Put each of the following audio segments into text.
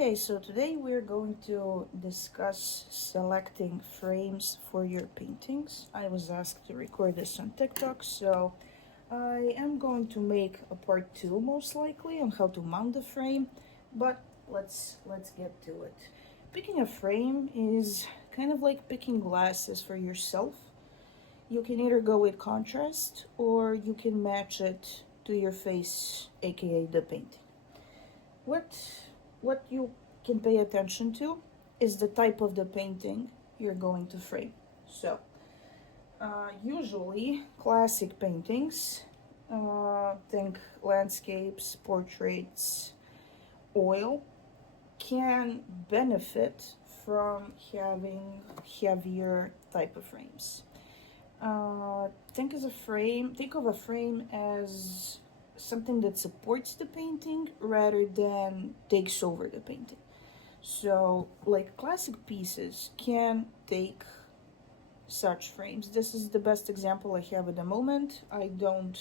Okay, so today we're going to discuss selecting frames for your paintings. I was asked to record this on TikTok, so I am going to make a part 2 most likely on how to mount the frame, but let's get to it. Picking a frame is kind of like picking glasses for yourself. You can either go with contrast or you can match it to your face, aka the painting. What you can pay attention to is the type of the painting you're going to frame. So, usually classic paintings, think landscapes, portraits, oil, can benefit from having heavier type of frames. Think of a frame as something that supports the painting rather than takes over the painting. So, like classic pieces can take such frames. This is the best example I have at the moment. I don't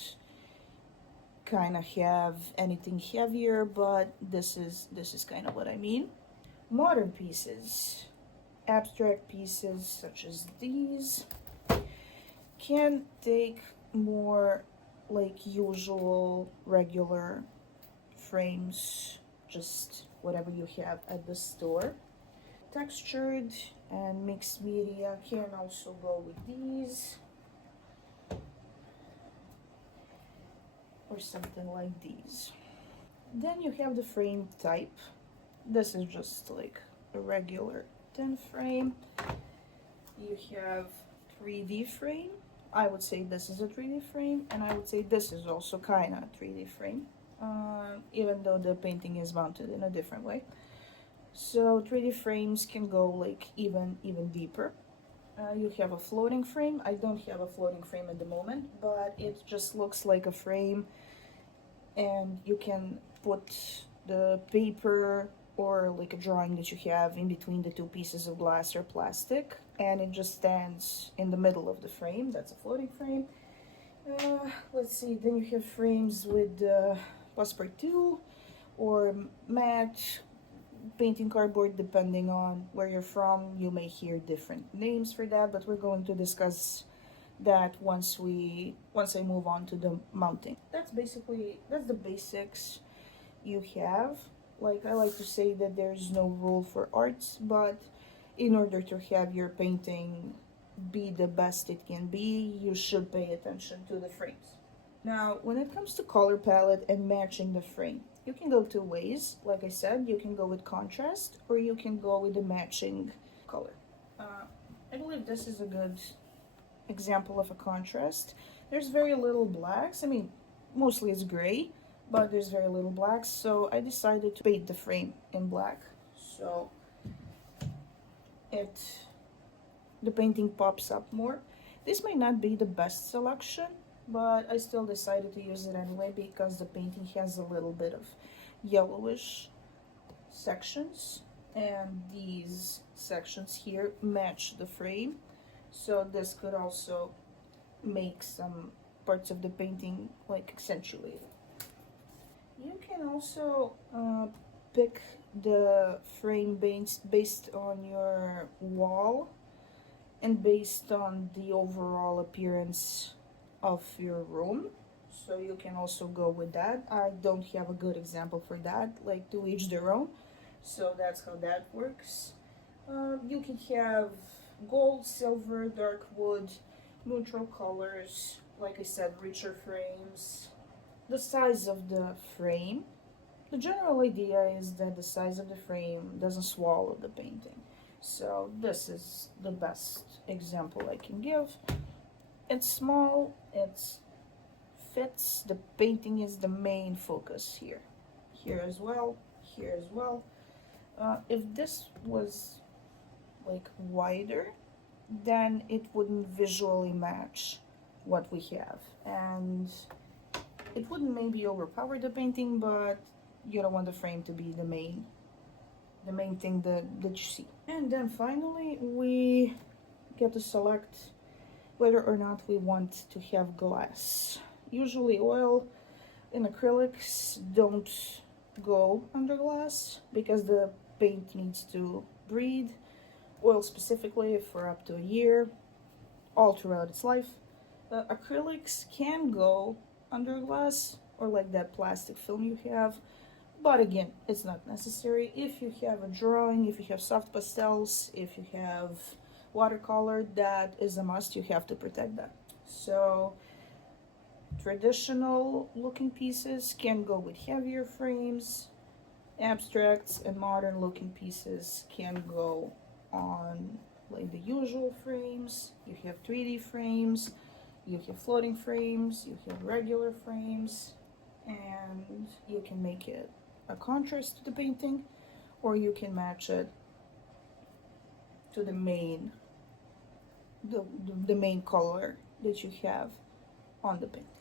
kind of have anything heavier, but this is kind of what I mean. Modern pieces, abstract pieces such as these, can take more like usual regular frames, just whatever you have at the store. Textured and mixed media can also go with these, or something like these. Then you have the frame type. This is just like a regular 10 frame. You have 3D frame. I would say this is a 3D frame, and I would say this is also kind of a 3D frame, even though the painting is mounted in a different way. So 3D frames can go like even deeper. You have a floating frame. I don't have a floating frame at the moment, but it just looks like a frame, and you can put the paper or like a drawing that you have in between the two pieces of glass or plastic, and it just stands in the middle of the frame. That's a floating frame. Let's see, then you have frames with passepartout or matte painting cardboard. Depending on where you're from, you may hear different names for that, but we're going to discuss that once I move on to the mounting. That's the basics you have. Like, I like to say that there's no rule for arts, but in order to have your painting be the best it can be, you should pay attention to the frames. Now, when it comes to color palette and matching the frame, you can go two ways. Like I said, you can go with contrast or you can go with the matching color. I believe this is a good example of a contrast. There's very little blacks. I mean, mostly it's gray, but there's very little blacks, so I decided to paint the frame in black. So the painting pops up more. This may not be the best selection, but I still decided to use it anyway because the painting has a little bit of yellowish sections, and these sections here match the frame, so this could also make some parts of the painting like accentuated. You can also pick the frame based on your wall and based on the overall appearance of your room. So you can also go with that. I don't have a good example for that, like to each their own. So that's how that works. You can have gold, silver, dark wood, neutral colors, like I said, richer frames. The size of the frame. The general idea is that the size of the frame doesn't swallow the painting. So this is the best example I can give. It's small, it fits, the painting is the main focus here. Here as well, here as well. If this was like wider, then it wouldn't visually match what we have. And it wouldn't maybe overpower the painting, but you don't want the frame to be the main thing that you see. And then finally we get to select whether or not we want to have glass. Usually oil and acrylics don't go under glass because the paint needs to breathe, oil specifically, for up to a year, all throughout its life. Acrylics can go under glass or like that plastic film you have, but again, it's not necessary. If you have a drawing, if you have soft pastels, if you have watercolor, that is a must. You have to protect that. So traditional looking pieces can go with heavier frames. Abstracts and modern looking pieces can go on like the usual frames. You have 3D frames, you have floating frames, you have regular frames, and you can make it a contrast to the painting, or you can match it to the main the main color that you have on the painting.